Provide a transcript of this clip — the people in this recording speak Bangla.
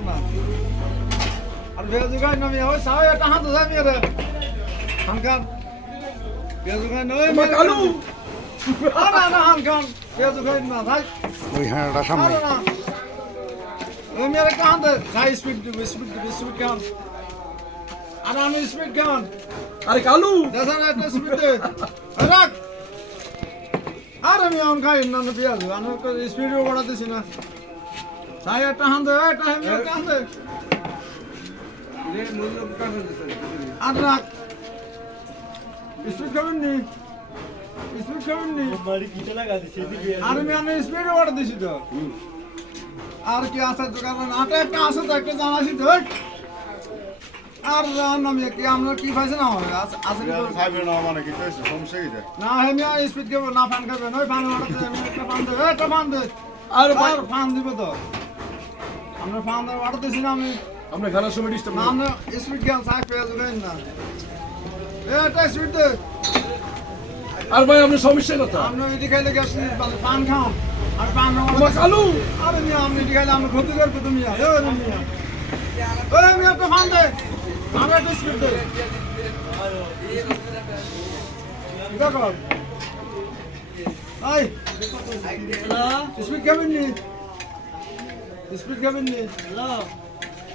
না আর বেজুগাই নামি ওই সাও এটা হাত ধরে মেরে হানকান বেজুগাই নয় মে কালু আরে না হানকান বেজুগাই না ভাই ওই হ্যাঁটা সামনে আরে না ওই মেরে কান দে হাই স্পিড কান আরে আমি স্পিড কান আরে কালু দেখেন একটা স্পিড দে রাখ আরে আমি অন খাই না না পিয়াজ আমি তো স্পিড বাড়াতেছি না সাই একটা হান দে এটা আমি কান দে আর রাখ স্পিড খাবেন নি আর আমি স্পিড অর্ডার দিছি তো আর কি আছে দোকানে আটা একটা আছে তো একটা জানাসি তো আর আমি কি আমরা কি পাইছে না হবে আছে কি খাইবে না মানে কি কইছে সমস্যা কি না আমি স্পিড খাবো না ফান খাবে না ফান অর্ডার দে আমি একটা ফান দে আর আর ফান দিব তো আমরা ফান অর্ডার দিছি না আমি আমরা খানার সময় ডিস্টার্ব না আমরা স্পিড গেম সাইড পেয়ে যাবেন না এটা স্পিড দে আর ভাই আপনি সমস্যা কথা আমরা এটি খাইলে গ্যাস পান খাও আর পান তোমার কালু আরে মিয়া আমি এটি খাইলে আমরা ক্ষতি করবো তুমি ওই মিয়া একটা ফান দে আমরা একটা স্পিড দে দেখো এই স্পিড খাবেন নি